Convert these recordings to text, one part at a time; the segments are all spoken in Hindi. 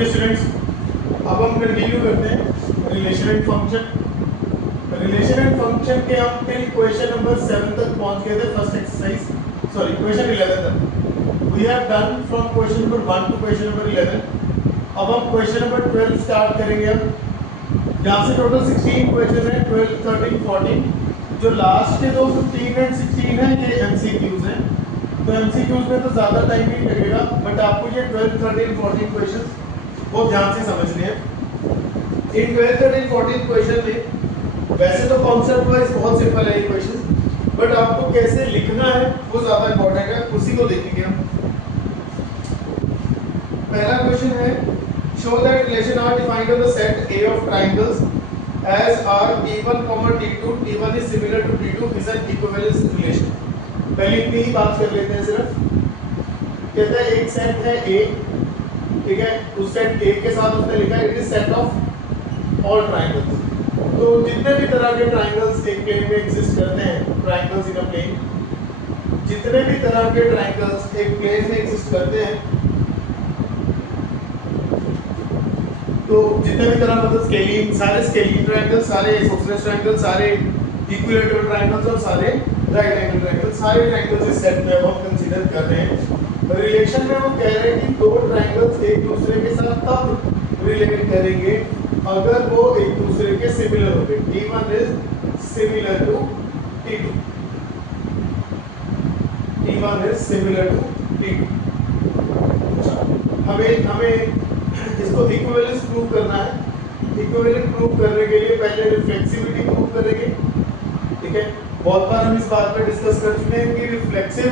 ओके स्टूडेंट्स, अब हम कंटिन्यू करते हैं relation and function. Relation and function के हम टिल क्वेश्चन नंबर 7 तक पहुंच गए थे, फर्स्ट एक्सरसाइज सॉरी क्वेश्चन 11 तक। We have done from question number 1 to question number 11। अब हम क्वेश्चन नंबर 12 स्टार्ट करेंगे। अब यहाँ से टोटल 16 क्वेश्चन है, 12, 13, 14। जो लास्ट के दो 15 एंड 16 है ये एमसीक्यूज हैं, तो एमसीक्यूज में तो ज़्यादा टाइम नहीं लगेगा, बट आपको ये 12, 13, 14 क्वेश्चन बहुत ध्यान से समझने हैं। इन 12, 13, 14 क्वेश्चन में वैसे तो कॉन्सेप्ट वाइज बहुत सिंपल है ये क्वेश्चन, बट आपको कैसे लिखना है वो ज़्यादा इंपॉर्टेंट है, उसी को देखेंगे हम। पहला क्वेश्चन है, show that relation are defined on the set A of triangles as r t1, t2, t1 is similar to t2 is an equivalence relation। पहले इतनी ही बात कर लेते हैं सिर्फ। कहता है एक सेट है A, ठीक है, उस सेट A के साथ उसने लिखा है it is set of all triangles. तो जितने भी तरह के ट्रायंगल्स एक प्लेन में एग्जिस्ट करते हैं, ट्रायंगल्स इन अ प्लेन, जितने भी तरह के ट्रायंगल्स एक प्लेन में एग्जिस्ट करते हैं, तो जितने भी तरह मतलब स्केलिंग, सारे स्केलिंग ट्रायंगल्स, सारे आइसोसेलेस ट्रायंगल्स, सारे इक्विलैटरल ट्रायंगल्स और सारे राइट एंगल ट्रायंगल्स, सारे ट्रायंगल्स इस सेट में हम कंसीडर कर रहे हैं। रिलेशन में वो कह रहे हैं कि दो ट्रायंगल्स एक दूसरे के साथ तब रिलेट करेंगे अगर वो एक दूसरे के सिमिलर होंगे। T1 is similar to T2, T1 is similar to T2। हमें इसको इक्विवेलेंस प्रूव करना है। इक्विवेलेंस प्रूव करने के लिए पहले रिफ्लेक्सिविटी प्रूव करेंगे, ठीक है। बहुत बार हम इस बात पर डिस्कस कर चुके हैं कि रिफ्लेक्सिव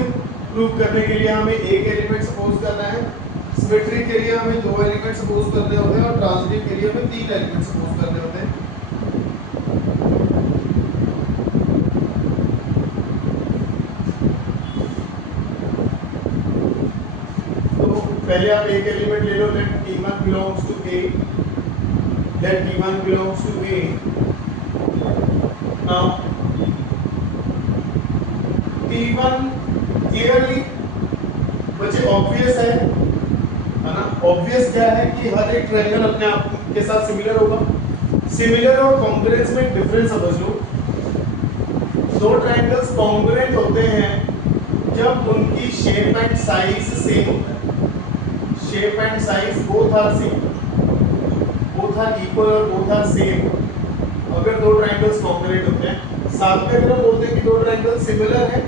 प्रूव करने के लिए हमें एक एलिमेंट सपोज करना है, सिमेट्री के लिए हमें दो एलिमेंट सपोज करने होते हैं और ट्रांजिटिव के लिए हमें तीन एलिमेंट सपोज करने होते हैं। पहले आप एक एलिमेंट ले लो, late T1 belongs to A, let T1 belongs to A। now T1 clearly बच्चे ऑब्वियस है ना। ऑब्वियस क्या है कि हर एक ट्रायंगल अपने आप के साथ सिमिलर होगा। सिमिलर और कॉन्ग्रुएंस में डिफरेंस समझ लो। दो ट्रायंगल्स कॉन्ग्रुएंट होते हैं जब उनकी शेप एंड साइज सेम होता है। Shape and size both are same, both are equal और बोथ आर सेम अगर दो ट्रायंगल्स कॉन्ग्रुएंट होते हैं। साथ में अगर हम बोलते हैं कि दो ट्रायंगल्स सिमिलर हैं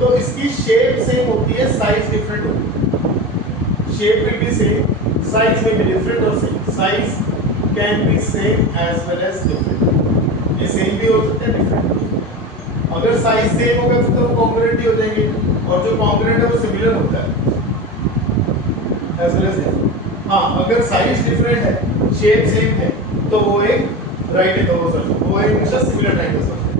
तो इसकी शेप सेम होती है, साइज डिफरेंट होती है। Shape will be same, size will be different और same. Size can be same as well as different. ये सेम भी हो सकते हैं, डिफरेंट भी हो सकते हैं। अगर साइज सेम होगा तो वो कॉन्ग्रुएंट ही हो जाएंगे, और जो कॉन्ग्रुएंट है वो सिमिलर होता है as well as हाँ, अगर साइज डिफरेंट है, शेप सेम है, तो वो एक राइट एंगल हो सकता है, वो एक सिमिलर ट्रायंगल हो सकता है।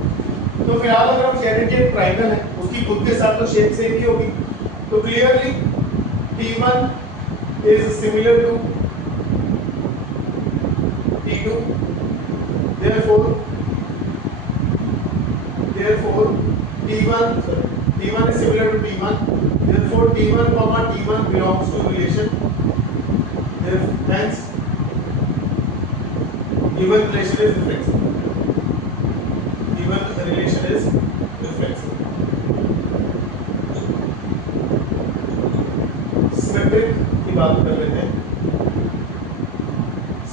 तो फिलहाल अगर हम कह रहे हैं कि एक ट्रायंगल है, उसकी खुद के साथ तो शेप सेम ही होगी, तो clearly T1 is similar to T2, therefore T1 is similar to T1, therefore T1 comma T1 belongs to relation, hence given relation is reflexive, given relation is reflexive। Symmetric की बात कर लेते हैं,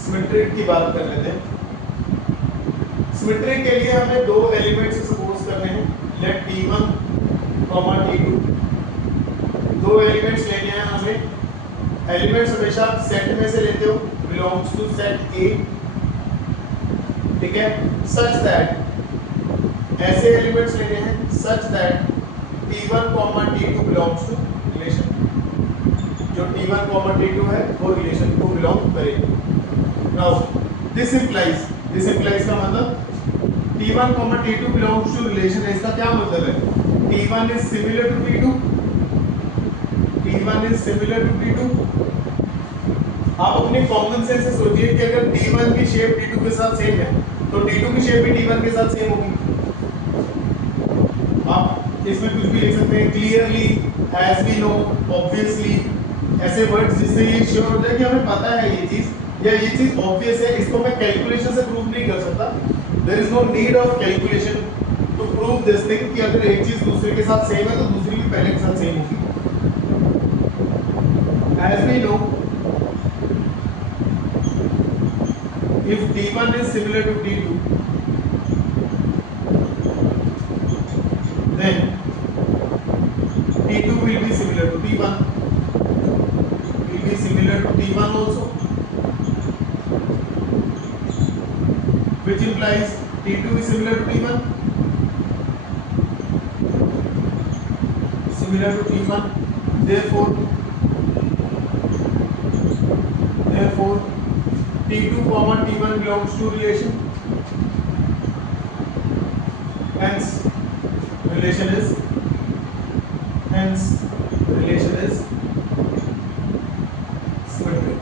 सिमेट्रिक की बात कर लेते हैं। सिमेट्रिक के लिए हमें दो एलिमेंट्स सपोज करने हैं, लेट T1 कॉमा T2। दो एलिमेंट्स लेने हैं हमें। एलिमेंट्स हमेशा सेट में से लेते हो, बिलोंग्स टू सेट A, ठीक है। सच दैट, ऐसे एलिमेंट्स लेने हैं such that T1 comma T2 belongs to relation. जो T1 कॉमा T2 है वो रिलेशन को बिलोंग करेगी। नाउ दिस इंप्लाइज का मतलब T1 comma T2 belongs to relation है। इसका क्या मतलब है? T1 is similar to T2, T1 is similar to T2। आप अपने कॉमन सेंस से सोचिए कि अगर T1 की शेप T2 के साथ सेम है तो T2 की शेप भी T1 के साथ सेम होगी। आप इसमें कुछ भी लिख सकते हैं, clearly, as we know, obviously, ऐसे वर्ड्स जिससे ये श्योर हो जाए कि हमें पता है ये चीज या ये चीज ऑब्वियस है, इसको मैं कैलकुलेशन से प्रूव नहीं कर सकता। There is no need of calculation to prove this thing कि अगर एक चीज दूसरे के साथ सेम है तो दूसरी भी पहले के साथ सेम होगी। As we know if T1 is similar to T2, then T2 will be similar to T1, will be similar to T1 also, which implies T2 is similar to T1, similar to T1, therefore T2 comma T1 belongs to relation, hence relation is symmetric.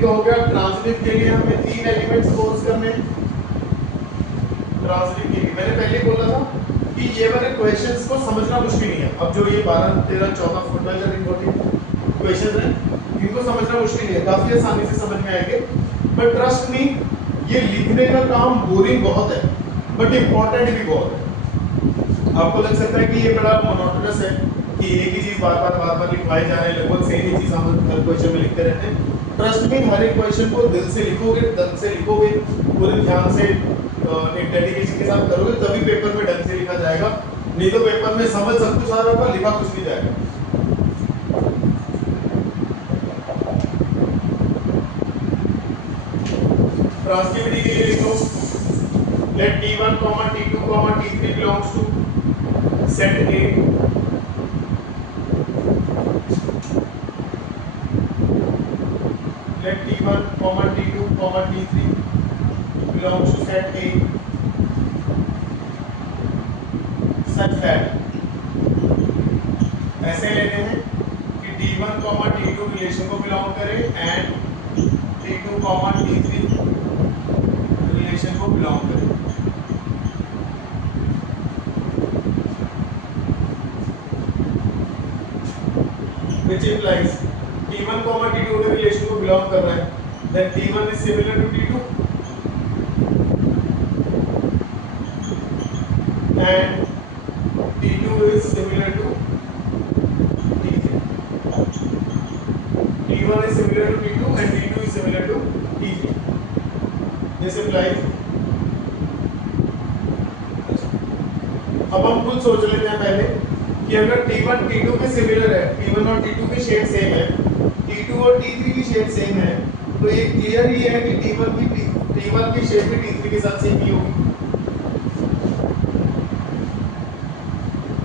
तो हो गया। ट्रांजिटिव के लिए हमें 3 एलिमेंट्स फोर्स करने हैं। ट्रांजिटिव के लिए मैंने पहले बोला था कि ये वाले क्वेश्चंस को समझना मुश्किल नहीं है। अब जो ये 12 13 14 फंडामेंटल इंपॉर्टेंट क्वेश्चंस हैं इनको समझना मुश्किल नहीं है, काफी आसानी से समझ में आएंगे। बट ट्रस्ट मी, ये लिखने का काम बोरिंग बहुत है बट इंपॉर्टेंट भी बहुत है। आपको लग सकता है कि ये बड़ा मोनोटोनस है कि एक ही चीज बार बार लिखवाए जा रहे हैं, लगभग सेम ही चीज हम हर क्वेश्चन में लिखते रहते हैं। ट्रस्ट मी, हर एक क्वेश्चन को दिल से लिखोगे, पूरे ध्यान से एक डेडिकेशन के साथ करोगे तभी पेपर में ढंग से लिखा जाएगा, नहीं तो पेपर में समझ सब कुछ आ रहा होगा, लिखा कुछ नहीं जाएगा। ट्रांसटिविटी के लिए लिखो let T1, T2, T3 belongs to set A. Let T1, T2, T3 belongs to set A such that ऐसे लेते हैं कि T1, T2 रिलेशन को बिलोंग करे एंड T2, T3 रिलेशन को बिलोंग करे। Which implies T1, T2 के रिलेशन को बिलोंग कर रहा है, then T1 is similar to T2 and T2 is similar to T3. T1 is similar to T2 and T2 is similar to T3. This implies, अब हम खुद सोच लेते हैं पहले कि अगर T1 T2 के सिमिलर है, T1 और T2 की शेप सेम है, T2 और T3 की शेप सेम है, तो ये क्लियर ही है कि T1 की शेप भी T3 के साथ सेम ही होगी।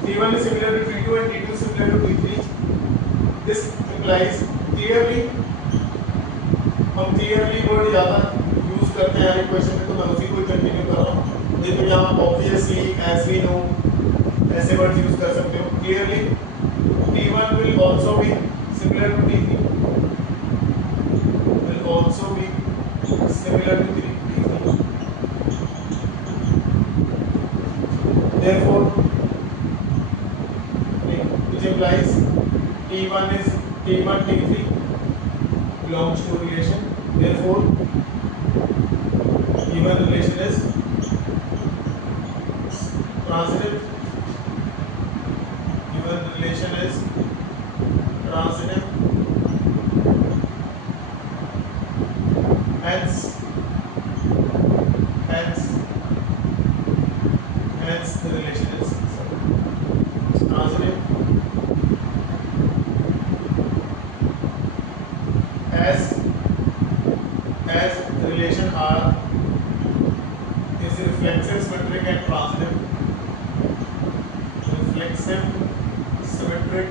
T1 is similar to T2 and T2 is similar to T3. This implies clearly, हम clearly वर्ड ज़्यादा यूज करते हैं क्वेश्चन में, तो मैं उसी को कंटिन्यू कर रहा हूँ। ये तो यहाँ obviously, as we know ऐसे वर्ड यूज कर सकते हो। Clearly T1 will also be similar to T3, will also be similar to T3. Therefore which implies T1 T3 belongs to relation, therefore given relation is transitive. Given relation is transitive, hence the relation is transitive as relation R is reflexive, symmetric and transitive. Reflexive, symmetric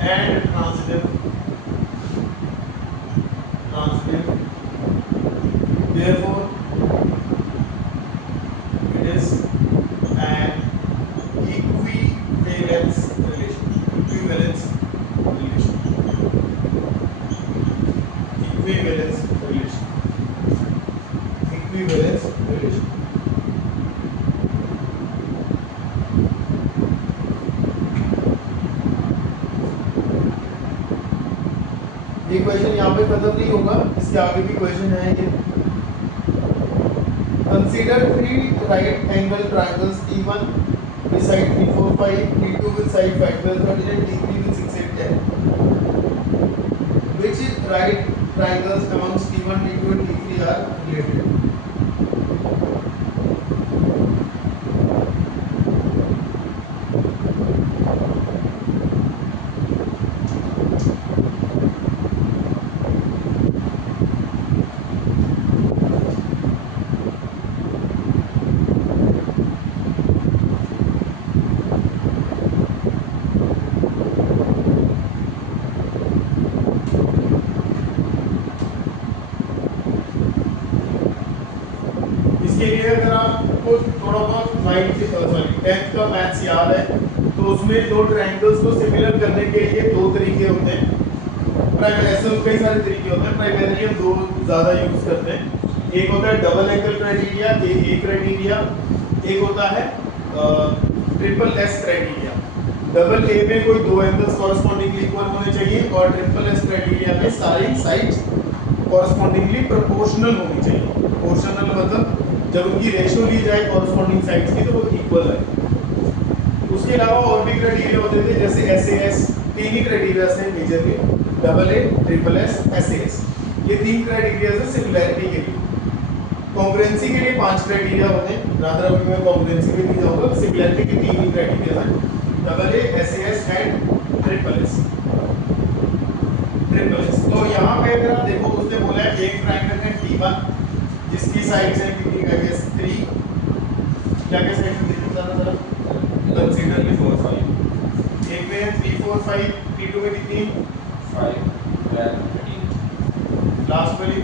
and transitive. Therefore it is an equivalence relation. Equivalence relation. Equivalence relation. Equivalence relation. ये क्वेश्चन यहाँ पे खत्म नहीं होगा, इसके आगे भी क्वेश्चन है ये। Consider three right angle triangles T1 with side 3, 4, 5, T2 with side 5, 12, 13 and T3 with 6, 8, 10. Which right triangles amongst T1, T2 and T3 are related? इसके लिए अगर आपको थोड़ा बहुत 10th का मैथ्स याद है तो उसमें दो ट्रायंगल्स को सिमिलर करने के लिए दो तरीके होते हैं। ऐसे कई सारे तरीके होते हैं, प्राइमरी हम दो ज़्यादा यूज करते हैं। एक होता है डबल एंगल क्राइटेरिया, ए क्राइटेरिया। एक होता है triple S criteria. Double A में कोई दो एंगल्स कॉरस्पॉन्डिंगली इक्वल होने चाहिए और ट्रिपल एस क्राइटेरिया में सारी साइड्स कॉरस्पॉन्डिंगली प्रोपोर्शनल होनी चाहिए। प्रोपोर्शनल मतलब जब उनकी रेशियो ली जाए कॉरस्पॉन्डिंग साइड्स की तो वो इक्वल है। उसके अलावा और भी क्राइटेरिया होते थे, जैसे एसएएस। तीन ही क्राइटेरिया हैं majorly, double A, triple S, SAS. ये तीन क्राइटेरिया है सिमिलैरिटी के लिए। कॉन्ग्रुएंसी के लिए 5 क्राइटेरिया होते हैं, रादर अभी मैं कॉन्ग्रुएंसी में भी जाऊंगा। सिमिलैरिटी के 3 ही क्राइटेरिया हैं, double A, SAS and triple S. तो यहाँ पे अगर आप देखो उसने बोला है एक ट्रायंगल है T1 जिसकी साइड्स है कितनी का गेस 3, क्या क्या साइड है बताना जरा। कंसीडर ली 4 5, एक में 3 4 5, T2 में कितनी 5 12 13, लास्ट वाली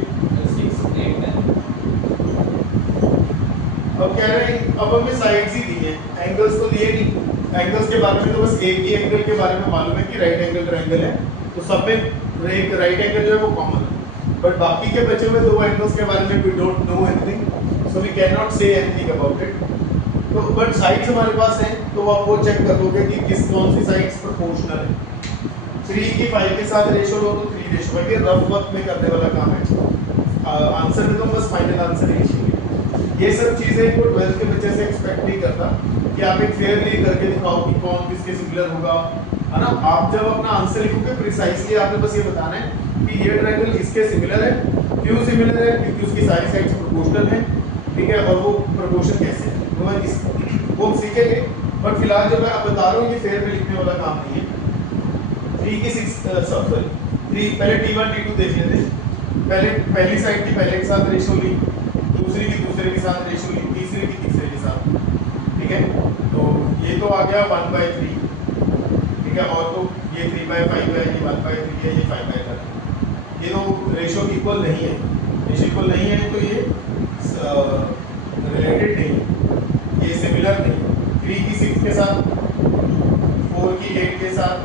6 8 10। अब कह रहे हैं अब हमें साइड्स ही दी है, एंगल्स तो दिए नहीं। एंगल्स के बारे में तो बस एक ही एंगल के बारे में मालूम है कि राइट एंगल ट्रायंगल है, तो सब में राइट एंगल जो है वो कॉमन है। बट बाकी के बचे हुए दो एंगल्स के बारे में we don't know anything, so we can not say anything about it. तो बट साइड्स हमारे पास हैं, तो आप वो चेक कर लोगे कि किस कौन सी साइड्स प्रोपोर्शनल है। 3 की 5 के साथ रेशियो लो तो 3:5। ये रफ वर्क में करने वाला काम है। आंसर में तो बस फाइनल आंसर ही चाहिए। ये सब चीजें को 12th के बच्चे से एक्सपेक्ट नहीं करता कि आप एक फेयरली करके दिखाओ कि कौन किसके सिमिलर होगा, है ना। आप जब अपना आंसर लिखोगे प्रिसाइसली आपने बस ये बताना है कि ये ट्रायंगल इसके सिमिलर है। क्यों सिमिलर है? क्योंकि उसकी सारी साइड्स प्रोपोर्शनल है, ठीक है। और वो प्रोपोर्शन कैसे है वो हम सीखेंगे, बट फिलहाल जो मैं अब बता रहा हूँ ये फेयर में लिखने वाला काम नहीं है। 3 की 6 सॉरी 3 पहले T1 T2 देख लेते हैं। पहले पहली साइड की पहले के साथ रेशियो ली, दूसरी की दूसरे के साथ रेशियो ली, तीसरी की तीसरे के साथ, ठीक है। तो ये तो आ गया 1/3, ठीक है। और तो ये 3/5 है, ये 1/3 है, ये 5/3। ये तो रेशियो इक्वल नहीं है, रेशियो इक्वल नहीं है तो ये रिलेटेड नहीं है, ये सिमिलर नहीं है। 3 की 6 के साथ, 4 की 8 के साथ,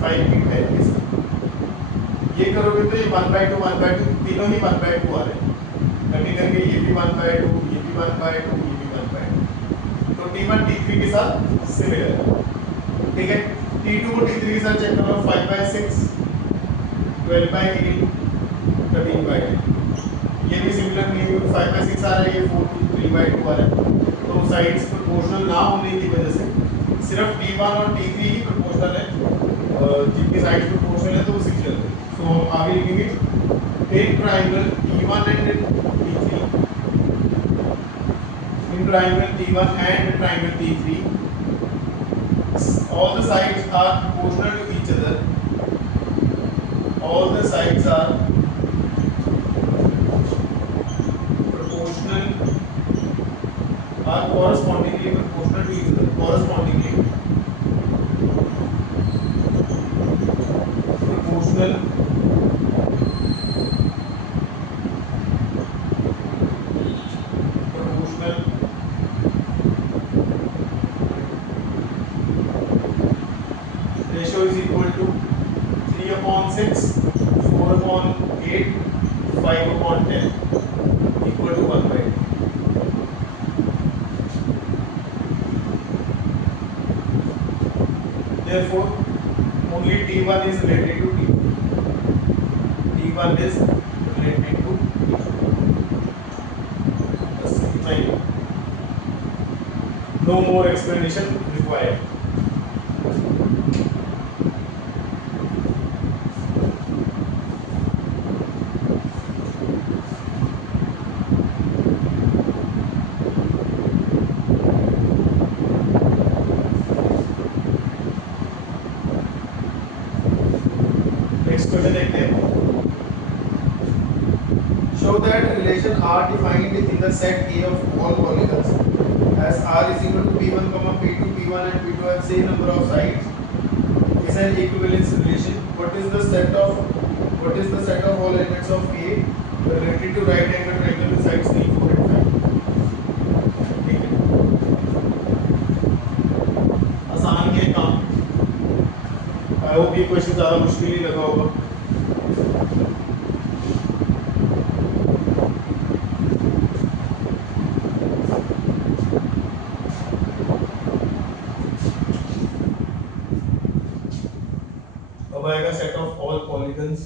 5 की 10 के साथ। ये करोगे तो ये 1/2 1/2 तीनों ही 1/2 आ रहे हैं। करके करके ये भी 1/2, ये भी 1/2, ये भी 1/2। तो T1 T3 के साथ सिमिलर है, ठीक है। T2 को T3 के साथ चेक करो, 5/6, 12/18, 13/10। ये भी सिमिलर नहीं है, 5/6 आ रहा है, ये 4/3/2 आ रहा है। तो साइड्स प्रोपोर्शनल ना होने की वजह से सिर्फ T1 और T3 ही प्रोपोर्शनल है, जिनकी साइड्स प्रोपोर्शनल है तो वो सिमिलर है। सो आगे लिखेंगे एक triangle T1 and T3, in triangle T1 and triangle T3 all the sides are proportional to each other, all the sides are are correspondingly proportional to each other, correspondingly proportional proportional ratio is equal to 3/6, 4/8, 5/10 equal to 1/8. Therefore, only T1 is related to T2. T1 is related to T2. बस इतना ही. No more explanation required. Next question देखते हैं. Show that relation R defined in the set A of all polygons as R is equal to P1, P2, P1 and P2 have same number of sides is an equivalence relation. What is the set of all elements of A related to right angle triangle with sides 3, 4 and 5? ठीक है. आसान ये काम. I hope ये क्वेश्चन ज़्यादा मुश्किल नहीं लगा होगा. अब आएगा सेट ऑफ ऑल पॉलीगन्स.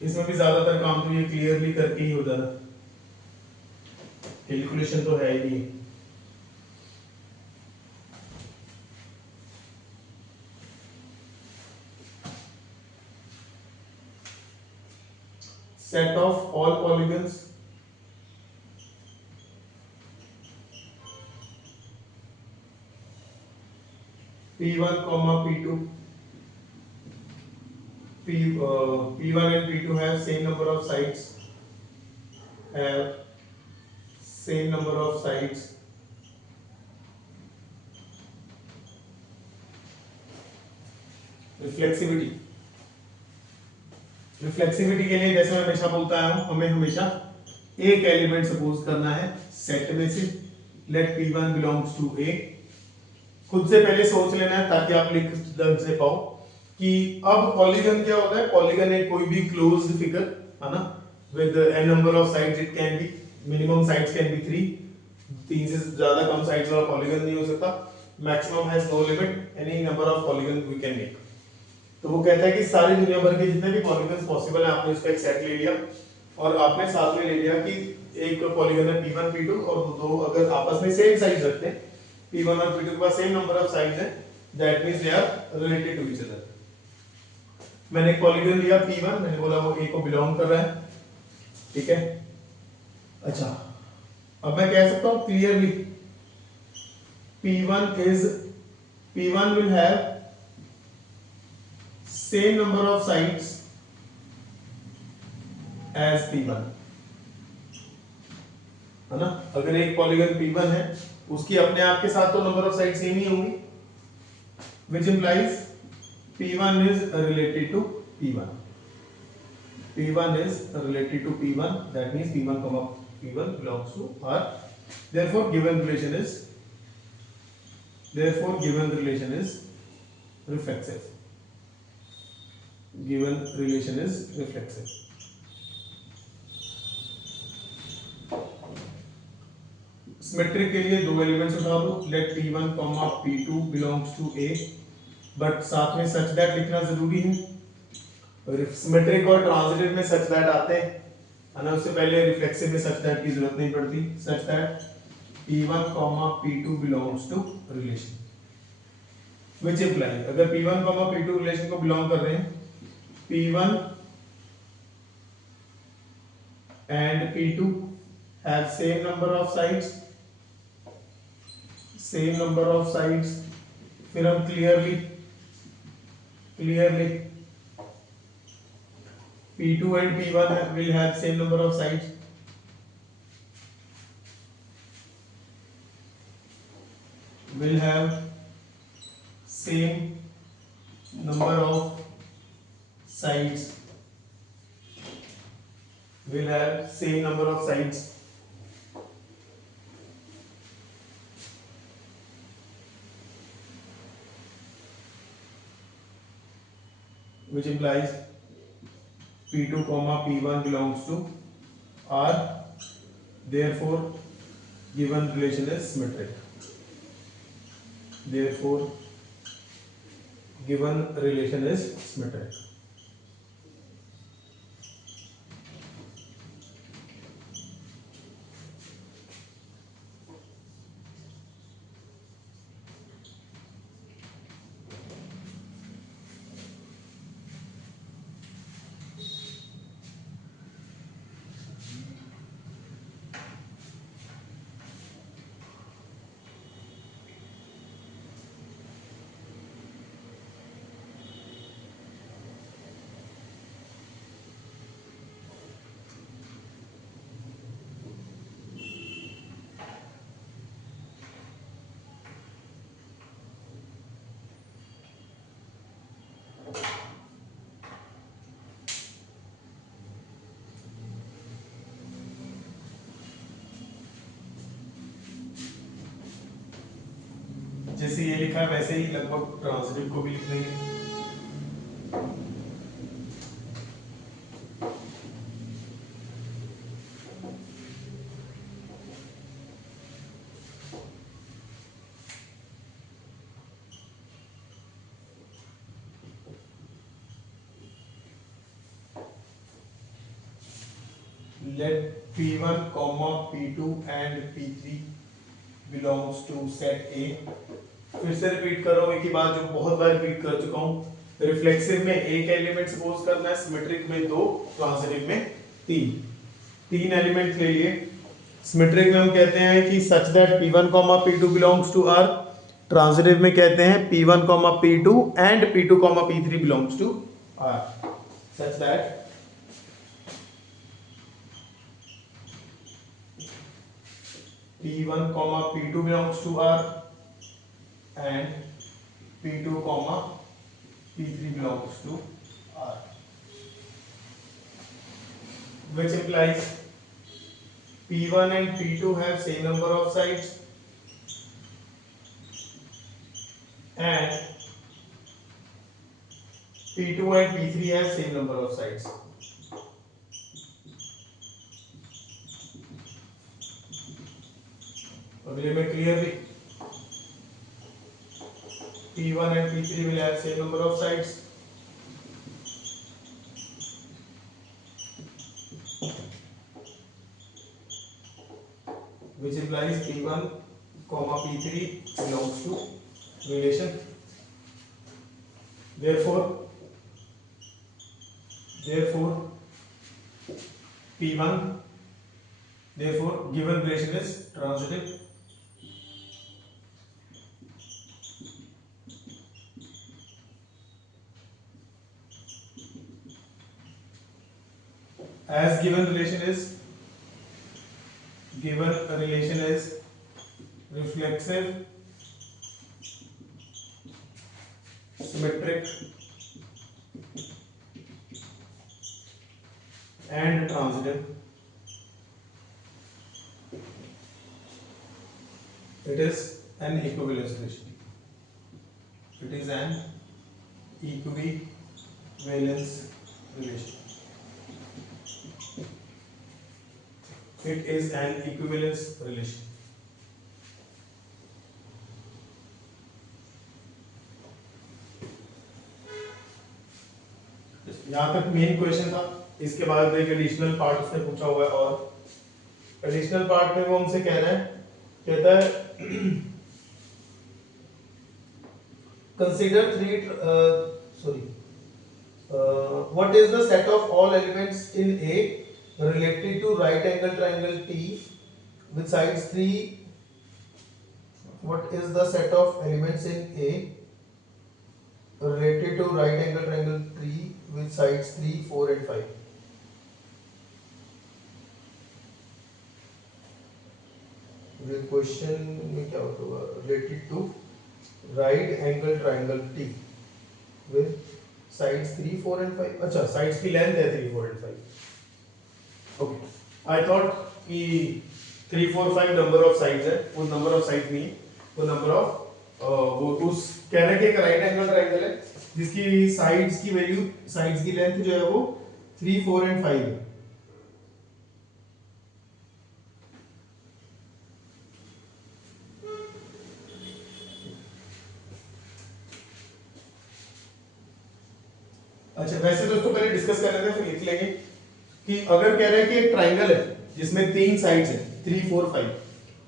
इसमें भी ज्यादातर काम तो ये क्लियरली करके ही हो जाना. कैलकुलेशन तो है ही नहीं. Set of all polygons P1, P2, P1 and P2 have same number of sides. Reflexivity के लिए जैसे मैं हमेशा बोलता आया हूं, हमें हमेशा एक एलिमेंट सपोज करना है सेट में से. Let P1 belongs to A. खुद से पहले सोच लेना है ताकि आप लिख ढंग से पाओ कि अब पॉलीगन क्या होता है. पॉलीगन है कोई भी क्लोज्ड फिगर, है ना, with n number of sides. It can be minimum sides can be 3. 3 से ज्यादा कम साइड्स वाला पॉलीगन नहीं हो सकता. Maximum has no limit. Any number of polygon we can make. तो वो कहता है कि सारी दुनिया भर के जितने भी पॉलीगन्स पॉसिबल है आपने उसका एक सेट ले लिया और आपने साथ में ले लिया कि एक पॉलीगन है P1 P2 और दो अगर आपस में सेम साइज रखते हैं, P1 और P2 के पास सेम नंबर ऑफ साइड्स हैं, that means they are related to each other. मैंने एक पॉलीगन लिया P1, मैंने बोला वो A को बिलोंग कर रहा है. ठीक है. अच्छा, अब मैं कह सकता हूं clearly P1 will have same number of sides as P1, है ना. अगर एक पॉलीगन P1 है उसकी अपने आप के साथ तो नंबर ऑफ साइड सेम ही होंगी, which implies P1 is related to P1. P1 is related to P1. That means P1, P1 belongs to R. Therefore, given relation is reflexive. Given relation is reflexive. Symmetric के लिए दो एलिमेंट्स उठा दो. Let P1, P2 belongs to A. But साथ में सच दैट लिखना जरूरी है. सिमेट्रिक और ट्रांजिटिव में सच दैट आते हैं, है ना. उससे पहले रिफ्लेक्सिव में सच दैट की जरूरत नहीं पड़ती. Such that P1, P2 belongs to relation. Which implies अगर P1, P2 रिलेशन को बिलोंग कर रहे हैं, P1 and P2 have same number of sides. फिर हम clearly P2 and P1 will have same number of sides. Will have same number of sides. Will have same number of sides. Which implies P2 comma P1 belongs to R. Therefore, given relation is symmetric. Therefore, given relation is symmetric. जैसे ये लिखा है वैसे ही लगभग ट्रांसलेट को भी लिख देंगे। Let P1, P2 and P3 belongs to set A। फिर से रिपीट कर रहा हूँ एक ही बात जो बहुत बार रिपीट कर चुका हूँ। रिफ्लेक्सिव में एक एलिमेंट सपोज करना है, सिमेट्रिक में दो, ट्रांजिटिव में तीन। तीन एलिमेंट ले लिए। सिमेट्रिक में हम कहते हैं कि such that P1, P2 belongs to R। Transitive में कहते हैं P1, P2 and P2, P3 belongs to R। Such that P1, P2 belongs to R and P2, P3 belongs to R, which implies P1 and P2 have same number of sides and P2 and P3 have same number of sides. अगले में clearly P1 and P3 will have same number of sides. Which implies P1, P3 belongs to relation. Therefore P1, therefore given relation is transitive. As given relation is reflexive, symmetric and transitive, it is an equivalence relation. It is an equivalence relation. It is an equivalence relation. यहाँ तक मेन क्वेश्चन था। इसके बाद एक एडिशनल पार्ट उसने पूछा हुआ है और एडिशनल पार्ट में वो हमसे कह रहा है, कहता है consider what is the set of all elements in A related to right angle triangle T with sides 3? What is the set of elements in A related to right angle triangle T with sides 3, 4 and 5? Question में क्या होता होगा, related to right angle triangle T with sides 3 4 and 5। अच्छा, साइड्स की लेंथ है 3 4 एंड 5। ओके, आई थॉट कि 3 4 5 नंबर ऑफ साइड्स है, वो नंबर ऑफ साइड्स नहीं है, वो नंबर ऑफ वो उस कहने के एक राइट एंगल ट्राइंगल है जिसकी साइड्स की वैल्यू, साइड्स की लेंथ जो है वो 3 4 एंड 5 है। अच्छा, वैसे तो इसको पहले डिस्कस कर लेते हैं, फिर लिख लेंगे कि अगर कह रहे हैं कि एक ट्राइंगल है जिसमें 3 साइड्स हैं 3 4 5,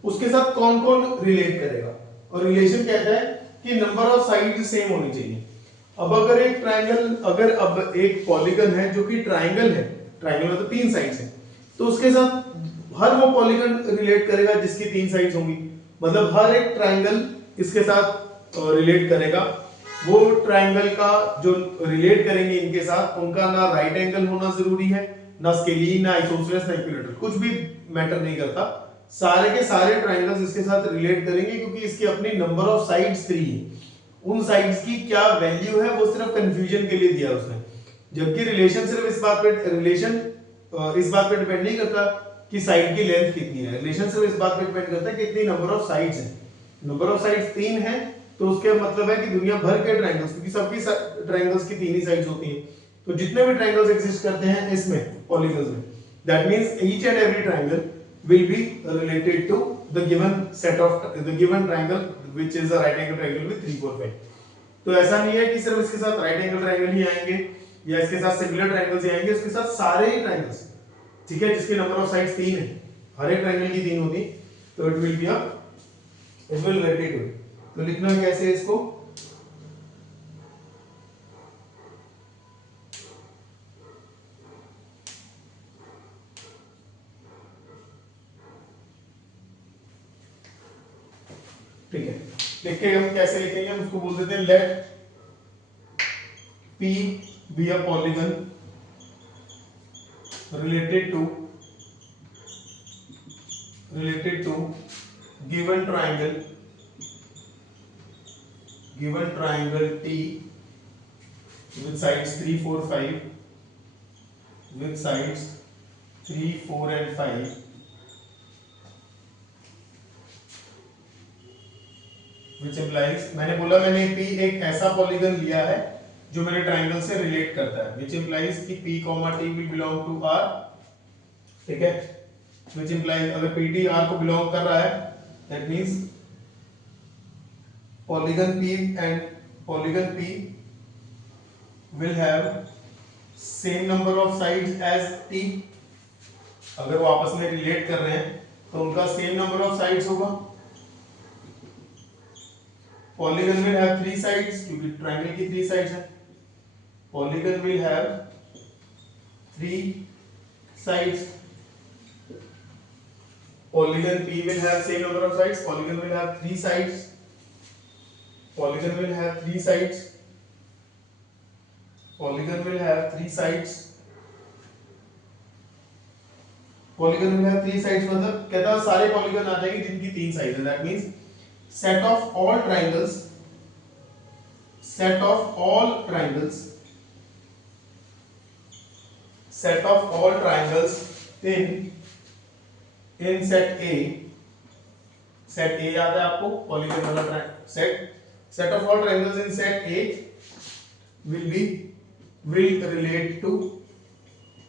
उसके साथ कौन कौन रिलेट करेगा, और रिलेशन कहता है कि नंबर ऑफ साइड्स सेम होनी चाहिए। अब अगर एक ट्राइंगल, अगर अब एक पॉलीगन है जो कि ट्राइंगल है, ट्राइंगल में तो 3 साइड्स हैं, तो उसके साथ हर वो पॉलीगन रिलेट करेगा जिसकी 3 साइड्स होंगी, मतलब हर एक ट्राइंगल इसके साथ रिलेट करेगा। वो ट्राइंगल का जो रिलेट करेंगे इनके साथ, उनका ना राइट एंगल होना जरूरी है, ना स्केलिन, ना आइसोसेलेस, ना इक्विलेटरल, कुछ भी मैटर नहीं करता। सारे के सारे ट्राइंगल्स इसके साथ रिलेट करेंगे क्योंकि इसकी अपनी नंबर ऑफ साइड्स 3 है। उन साइड्स की क्या वैल्यू है वो सिर्फ कंफ्यूजन के लिए दिया उसने, जबकि रिलेशन सिर्फ इस बात पे, रिलेशन इस बात पे डिपेंड नहीं करता कि साइड की लेंथ कितनी है, रिलेशन सिर्फ इस बात पे डिपेंड करता है कि कितनी नंबर ऑफ साइड्स है। नंबर ऑफ साइड्स 3 है तो उसके मतलब है कि दुनिया भर के ट्रायंगल्स, क्योंकि सबकी ट्रायंगल्स की 3 ही साइड्स होती हैं, तो जितने भी ट्रायंगल्स एग्जिस्ट करते हैं इसमें पॉलीगन्स में, that means each and every triangle will be related to the given set of the given triangle which is a right angle triangle with 3 4 5। तो ऐसा नहीं है कि सिर्फ इसके साथ राइट एंगल ट्रायंगल ही आएंगे या इसके साथ सिमिलर ट्रायंगल्स ही आएंगे, इसके साथ सारे ही ट्रायंगल्स, ठीक है, जिसके नंबर ऑफ साइड्स 3 है, हर एक ट्रायंगल की 3 होती, तो it will be a, it will related to. तो लिखना कैसे है इसको, ठीक है, लिख के हम कैसे लिखेंगे, हम उसको बोल देते हैं late P be a polygon related to given triangle T with sides 3 4 5, with sides 3 4 and 5, which implies, मैंने बोला मैंने P एक ऐसा पॉलीगन लिया है जो मेरे ट्राइंगल से रिलेट करता है, which implies कि P, T will belong to R, ठीक है, which implies अगर PT R को बिलोंग कर रहा है, that means polygon P will have same number of sides as T। अगर वो आपस में रिलेट कर रहे हैं तो उनका सेम नंबर ऑफ साइड्स होगा। पॉलीगन will have 3 sides क्योंकि ट्रायंगल की 3 साइड्स हैं। Polygon will have 3 sides। Polygon P will have same number of sides, polygon will have 3 sides, polygon will have 3 sides, polygon will have 3 sides, polygon will have 3 sides मतलब कहता है सारे पॉलीगन आ जाएंगे जिनकी 3 साइड्स हैं, that means set of all triangles in set A, set A याद है आपको, पॉलीगन वाला set of all triangles in set A will relate to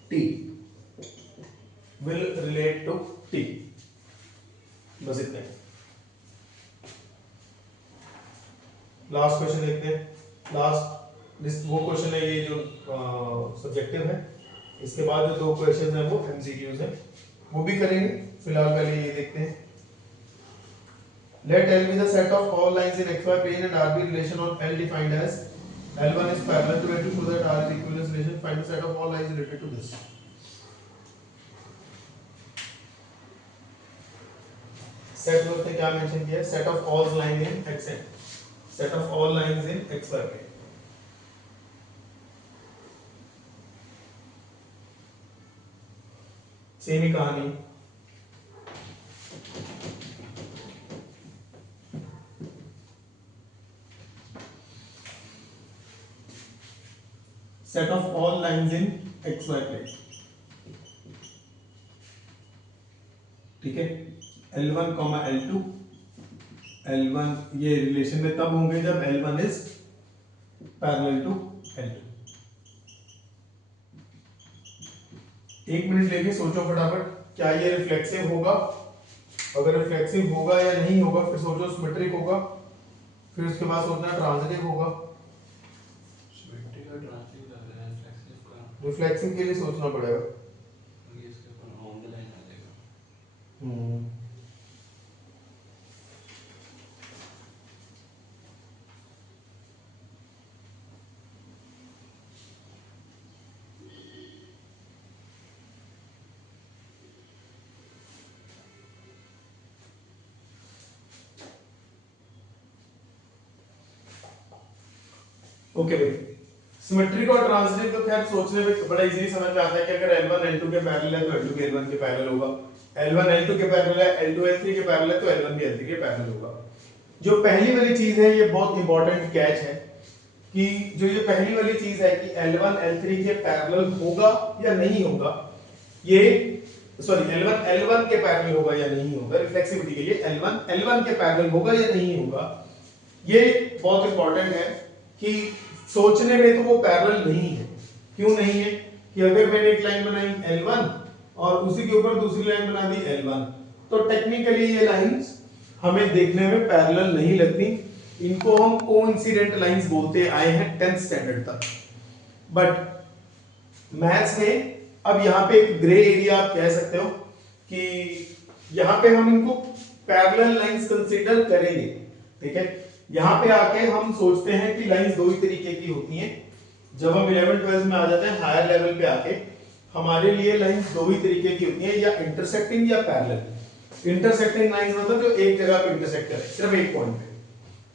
T, बस इतना ही। लास्ट क्वेश्चन देखते हैं, वो क्वेश्चन है ये जो सब्जेक्टिव है, इसके बाद जो 2 क्वेश्चन है वो एमसीक्यूज है, वो भी करेंगे, फिलहाल पहले ये देखते हैं। Let L be the set of all lines in xy plane and R be relation on L defined as L1 is parallel to L2 so that R is equivalence relation, find the set of all lines related to this। Set में क्या मेंशन किया है, set of all line in x है, set of all lines in xy plane। Same ही कहानी, set of all lines in X Y plane, ठीक है। L1 कॉमा L2, L1 ये रिलेशन में तब होंगे जब L1 is parallel to L2। एक मिनट लेके सोचो फटाफट, क्या ये रिफ्लेक्सिव होगा? अगर रिफ्लेक्सिव होगा या नहीं होगा, फिर सोचो सिमेट्रिक होगा, फिर उसके बाद सोचना ट्रांजिटिव होगा। सिमेट्रिक और ट्रांजिटिव लग रहा है, रिफ्लेक्सिव का रिफ्लेक्सिव के लिए सोचना पड़ेगा। ये इसके ऊपर ऑन द लाइन आ जाएगा। ओके भाई, सिमेट्रिक और ट्रांजिटिव तो खैर सोचने में बड़ा इजीली समझ में आता है कि अगर L1 L2 के पैरेलल है तो L2 के L1 के पैरेलल होगा, L1 L2 के पैरेलल है, L2 L3 के पैरेलल है तो L1 भी L3 के पैरेलल होगा। जो पहली वाली चीज है ये बहुत इंपॉर्टेंट कैच है कि जो ये पहली वाली चीज है कि L1 L3 के पैरेलल होगा या नहीं होगा, ये सॉरी L1 L1 के पैरेलल होगा या नहीं होगा, रिफ्लेक्सिविटी के लिए L1 L1 के पैरेलल होगा या नहीं होगा, ये बहुत इंपॉर्टेंट है कि सोचने में तो वो पैरेलल नहीं है। क्यों नहीं है? कि अगर मैंने एक लाइन बनाई L1 और उसी के ऊपर दूसरी लाइन बना दी L1, तो टेक्निकली ये लाइंस हमें देखने में पैरेलल नहीं लगती, इनको हम कोइंसिडेंट लाइंस बोलते आए हैं 10th स्टैंडर्ड तक। बट मैथ्स में अब यहाँ पे एक ग्रे एरिया आप कह सकते हो कि यहाँ पे हम इनको पैरेलल लाइंस कंसीडर करेंगे, ठीक है। यहाँ पे आके हम सोचते हैं कि लाइंस दो ही तरीके की होती हैं। जब हम 11th-12th में आ जाते हैं, हायर लेवल पे आके हमारे लिए लाइंस दो ही तरीके की होती हैं, या इंटरसेक्टिंग या पैरेलल। इंटरसेक्टिंग लाइंस मतलब जो एक जगह पे इंटरसेक्ट करे, सिर्फ एक पॉइंट पे,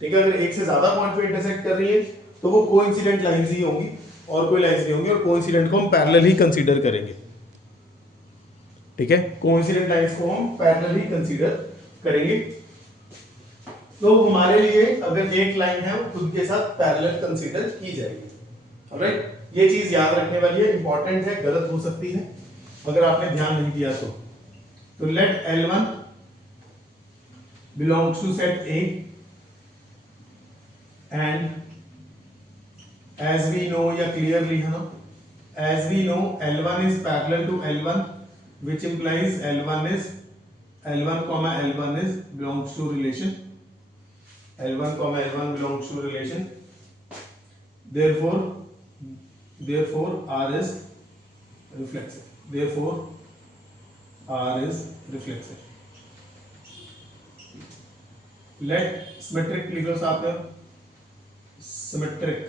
ठीक है। अगर एक से ज्यादा पॉइंट पे इंटरसेक्ट कर रही है तो वो कोइंसिडेंट लाइंस ही होंगी और कोई लाइंस नहीं होंगी, और कोइंसिडेंट को हम पैरेलल ही कंसीडर करेंगे, ठीक है। कोइंसिडेंट लाइंस को हम पैरेलल ही कंसीडर करेंगे। तो हमारे लिए अगर एक लाइन है वो खुद के साथ पैरेलल कंसीडर की जाएगी, ऑलराइट। ये चीज याद रखने वाली है, इंपॉर्टेंट है, गलत हो सकती है अगर आपने ध्यान नहीं दिया तो late L1 belongs to set A and as we know या clearly है ना, as we know L1 is parallel to L1 which implies L1 is belongs to relation, L1 belongs to relation, therefore R is reflexive, let symmetric लिख लो साथ में, symmetric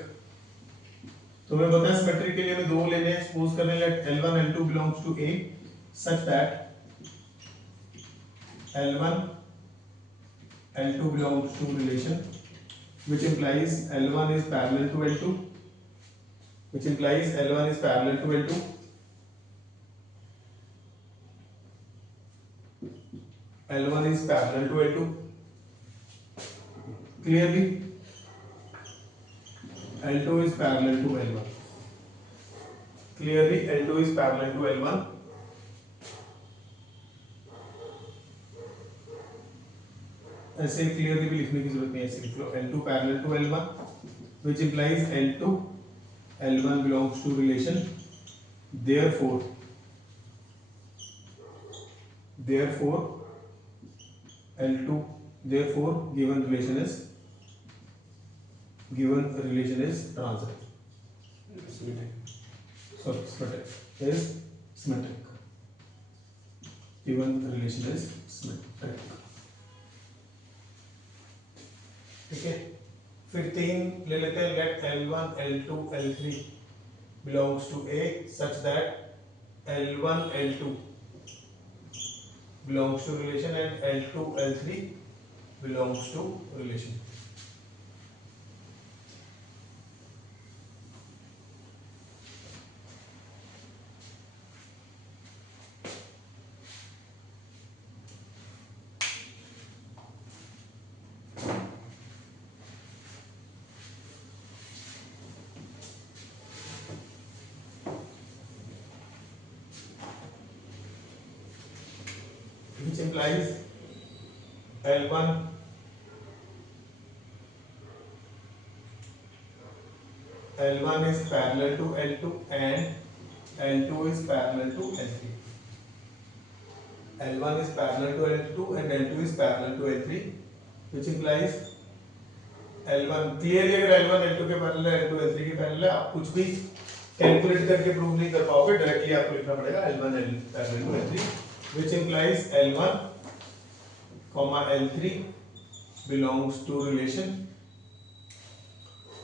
तुम्हें पता है सिमेट्रिक के लिए हमें दो लेने हैं, सपोज कर लें late L1 L2 belongs to A such that L1 L2 belongs to relation which implies L1 is parallel to L2, L1 is parallel to L2 clearly, L2 is parallel to L1 clearly, L2 is parallel to L1, ऐसे क्लियरली भी लिखने की जरूरत नहीं है, ऐसे लिख लो L2 parallel to L1 which implies L1 belongs to relation, therefore L2 given relation is transitive, symmetric is symmetric, given relation is symmetric, ठीक है। फिर तीन ले लेते हैं, late L1 L2 L3 belongs to A such that L1 L2 belongs to relation and L2 L3 belongs to relation। which implies L1 is parallel to L2 and L2 is parallel to L3. L1 is parallel to L2 and L2 is parallel to L3, which implies L1 clearly अगर L1 L2 के पैरेलल है, L2 L3 के पैरेलल है, आप कुछ भी कैलकुलेट करके प्रूव नहीं कर पाओगे, डायरेक्टली आपको लिखना पड़ेगा L1 parallel to L3, which implies L1, L3 belongs to relation.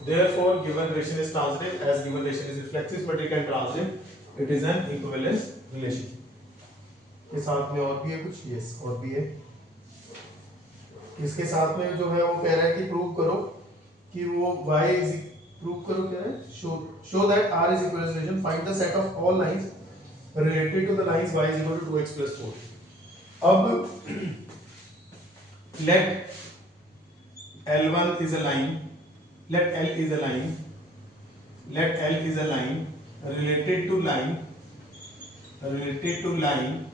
Therefore, given relation is transitive, as given relation is reflexive, but it can transitive, it is an equivalence relation. के साथ में और भी है कुछ, यस और भी है। इसके साथ में जो है वो कह रहा है कि प्रूव करो कि वो y is प्रूव करो क्या है, show that R is equivalence relation, find the set of all lines related to the lines y is equal to 2x plus 4. अब let L1 is a line, let L is a line, let L is a line related to line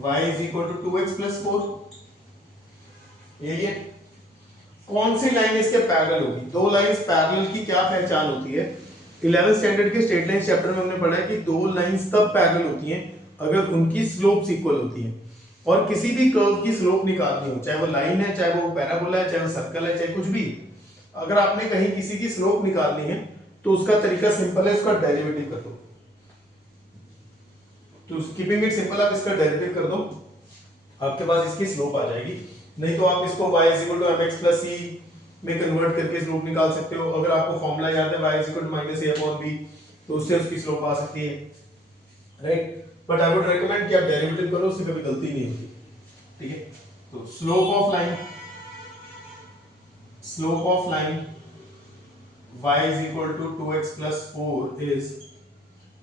y is equal to 2x plus 4. यही है। कौन सी लाइन इसके पैरेलल होगी? दो लाइंस पैरेलल की क्या पहचान होती है? 11th स्टैंडर्ड के स्ट्रेट लाइन चैप्टर में हमने पढ़ा है कि दो लाइंस तब पैरेलल होती हैं अगर उनकी स्लोप्स इक्वल होती हैं, और किसी भी कर्व की स्लोप निकालनी हो, चाहे वो लाइन है, चाहे वो पैराबोला है, चाहे वो सर्कल है, चाहे कुछ भी, अगर आपने कहीं किसी की स्लोप निकालनी है तो उसका तरीका सिंपल है, उसका डेरिवेटिव कर दो। तो कीपिंग इट सिंपल, आप इसका डेरिवेटिव कर दो, आपके पास इसकी स्लोप आ जाएगी। नहीं तो आप इसको y equal to mx plus c में कन्वर्ट करके स्लोप निकाल सकते हो। अगर आपको फॉर्मूला याद है y equal to minus a upon b, तो उससे उसकी स्लोप आ सकती है, right. But I would recommend कि आप डेरिवेटिव करो, उससे कभी गलती नहीं होती, ठीक है। तो slope of line y is equal to 2x plus 4 is,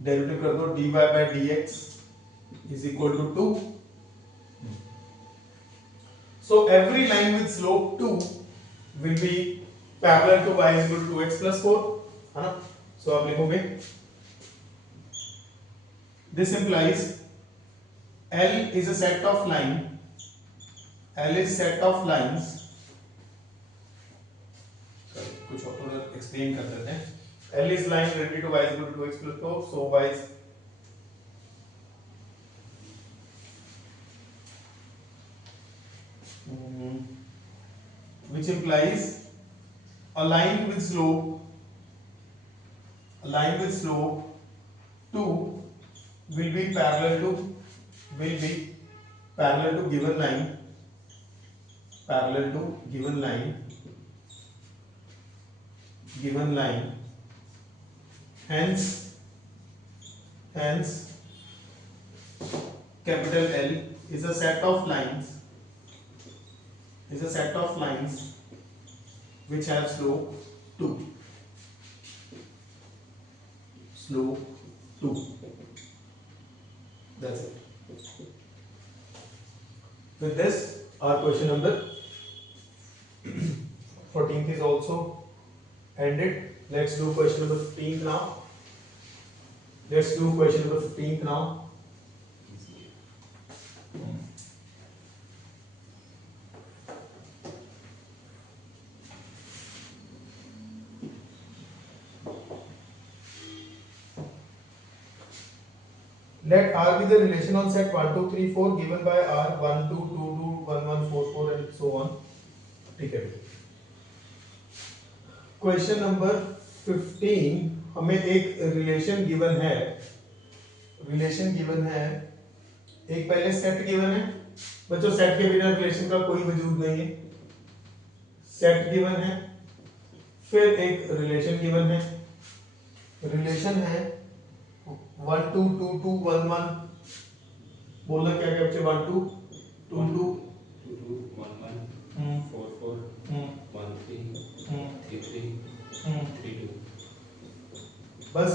derivative कर दो, dy by dx is equal to 2. So every line with slope 2 will be parallel to y is equal to 2x plus 4, है ना। So आप लिखोगे, this implies L is a set of lines, कुछ और थोड़ा एक्सप्लेन कर देते हैं। L is line related to y is equal to 2x plus 4, so y is which implies a line with slope 2 will be parallel to given line, hence capital L is a set of lines which have slope 2. That's it. With this, our question number 14th is also ended. Let's do question number 15th now. Let R be the relation on set 1 2 3 4 given by R 1 2 2 2 1 1 4 4 and so on. ठीक है। क्वेश्चन नंबर 15, हमें एक रिलेशन गिवन है, एक पहले सेट गिवन है। बच्चों सेट के बिना रिलेशन का कोई वजूद नहीं है। सेट गिवन है, फिर एक रिलेशन गिवन है, रिलेशन है 1 2 2 2 1 1, बोलना क्या क्या बच्चे, 1 2 2 2 2 1 1 4 4 1 3 3 3 2, बस।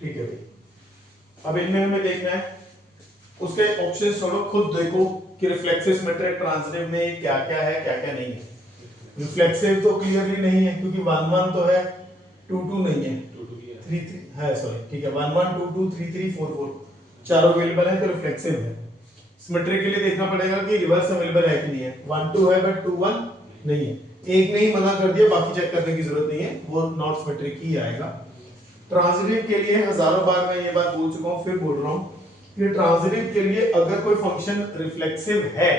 ठीक है भाई, अब इनमें हमें देखना है, उसके ऑप्शंस छोड़ो, खुद देखो कि रिफ्लेक्सिव सिमेट्रिक ट्रांजिटिव में क्या क्या है क्या क्या नहीं है। रिफ्लेक्सिव तो क्लियरली नहीं है क्योंकि 1 1 तो है, 2 2 नहीं है, 2 2 की है 3 3 है, सॉरी ठीक है, 1 1 2 2 3 3 4 4 चारों अवेलेबल है, तो रिफ्लेक्सिव है। सिमेट्रिक के लिए देखना पड़ेगा कि रिवर्स अवेलेबल है कि नहीं है। 1 2 है बट 2 1 नहीं है, एक ने ही मना कर दिया, बाकी चेक करने की जरूरत नहीं है, वो नॉट सिमेट्रिक ही आएगा। ट्रांजिटिव के लिए हजारों बार मैं ये बात बोल चुका हूं, फिर बोल रहा हूं कि ट्रांजिटिव के लिए अगर कोई फंक्शन रिफ्लेक्सिव है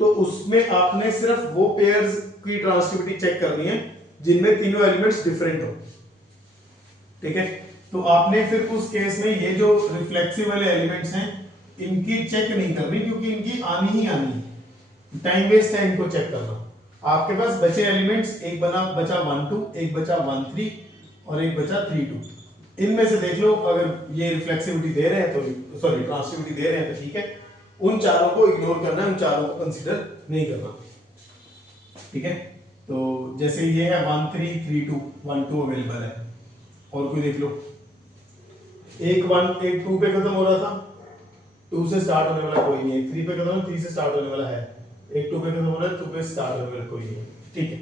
तो उसमें आपने सिर्फ वो पेयर्स की ट्रांजिटिविटी चेक करनी है जिनमें तीनों एलिमेंट्स डिफरेंट हो, ठीक है। तो आपने फिर उस केस में ये जो रिफ्लेक्सिव वाले एलिमेंट्स हैं इनकी चेक नहीं करनी, क्योंकि इनकी आनी ही आनी है, टाइम वेस्ट है इनको चेक करना। आपके पास बचे एलिमेंट्स, एक बचा 1 2, एक बचा 1 3 और एक बचा 3 2। इनमें से देख लो, अगर ये रिफ्लेक्सिविटी दे रहे हैं तो सॉरी ट्रांसिटिविटी दे रहे हैं तो ठीक है, उन चारों को इग्नोर करना है, उन चारों को कंसीडर नहीं करना, ठीक है। तो जैसे ये है 1 3 3 2 1 2 अवेलेबल है, और कोई देख लो, एक 2 पे खत्म हो रहा था, 2 से स्टार्ट होने वाला कोई नहीं है, 3 पे खत्म, 3 से स्टार्ट होने वाला है, एक 2 पे खत्म हो रहा है, 2 पे स्टार्ट होने वाला कोई नहीं है, ठीक है।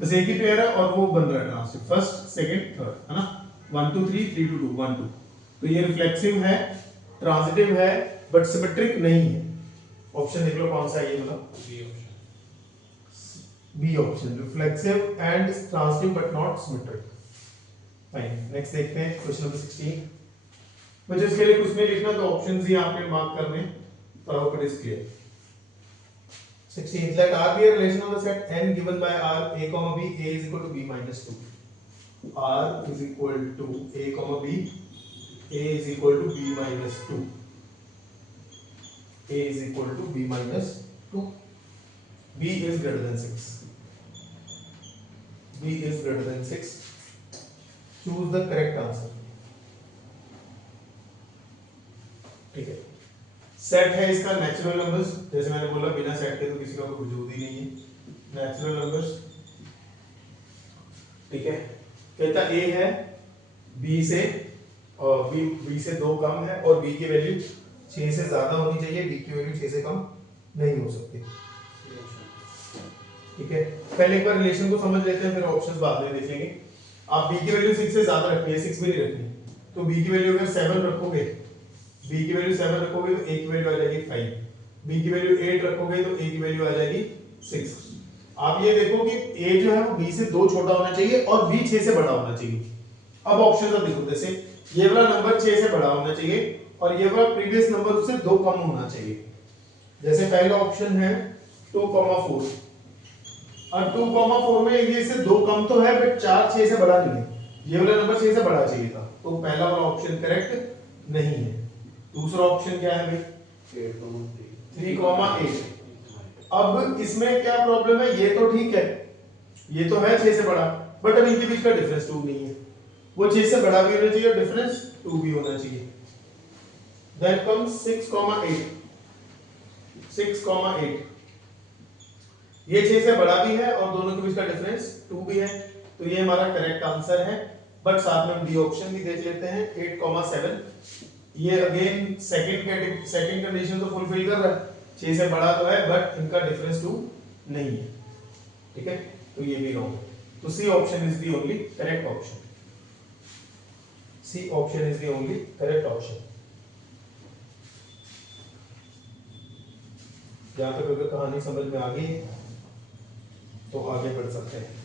बस एक ही पेयर है और वो बन रहा है ट्रांसिटिव, फर्स्ट सेकंड थर्ड, है ना, 1 2 3 3 2 2 1 2। तो ये रिफ्लेक्सिव है, ट्रांजिटिव है, बट सिमेट्रिक नहीं है। ऑप्शन देख लो कौन सा है ये, मतलब B option B option, reflexive and transitive but not symmetric. Fine, next देखते हैं क्वेश्चन नंबर 16। बच्चों इसके लिए कुछ नहीं लिखना, तो ऑप्शंस ही आपने मार्क करने, तो I hope it is clear. 16, let R be a relation of the set n given by R a comma b, a is equal to b minus 2. R is equal to a comma b, a is equal to b minus 2. A is equal to b minus 2. b is greater than 6. b is greater than 6. Choose the correct answer. ठीक है। सेट है इसका नेचुरल नंबर्स, जैसे मैंने बोला बिना सेट के तो किसी का कोई वजूद ही नहीं है, नेचुरल नंबर्स, ठीक है। कहता a है b से, और b से 2 कम है, और b की वैल्यू 6 से ज्यादा होनी चाहिए, b की वैल्यू 6 से कम नहीं हो सकती, ठीक है। पहले एक बार रिलेशन को समझ लेते हैं, फिर ऑप्शंस बाद में देखेंगे। आप b की वैल्यू 6 से ज्यादा रखनी है, 6 भी नहीं रखनी, तो b की वैल्यू अगर 7 रखोगे, b की वैल्यू 7 रखोगे तो a की वैल्यू आ जाएगी 5, b की वैल्यू 8 रखोगे तो a की वैल्यू आ जाएगी 6। आप ये देखो कि a जो है वो b से 2 छोटा होना चाहिए और b 6 से बड़ा होना चाहिए। अब ऑप्शन देखो, जैसे ये वाला नंबर 6 से बड़ा होना चाहिए और ये वाला प्रीवियस नंबर उससे 2 कम होना चाहिए। जैसे पहला ऑप्शन है 2,4, और 2,4 में ये से 2 कम तो है बट 4 6 से बड़ा नहीं है, ये वाला नंबर 6 से बड़ा चाहिए था, तो पहला वाला ऑप्शन करेक्ट नहीं है। दूसरा ऑप्शन क्या है भाई, 3,8। अब इसमें क्या प्रॉब्लम है, ये तो ठीक है, ये तो है 6 से बड़ा, बट अब इनके बीच का डिफरेंस 2 नहीं है, वो 6 से बड़ा भी होना चाहिए और डिफरेंस 2 भी होना चाहिए। देन कम्स 6,8, 6,8, ये 6 से बड़ा भी है और दोनों के बीच का डिफरेंस 2 भी है, तो ये हमारा करेक्ट आंसर है। बट साथ में हम डी ऑप्शन भी देख लेते हैं, 8,7, ये अगेन सेकंड कंडीशन तो फुलफिल कर रहा है, 6 से बड़ा तो है बट इनका डिफरेंस 2 नहीं है, ठीक है, तो ये भी रॉन्ग है। तो C option is the only correct option, C option is the only correct option. जहां तक अगर कहानी समझ में आ गई तो आगे बढ़ सकते हैं।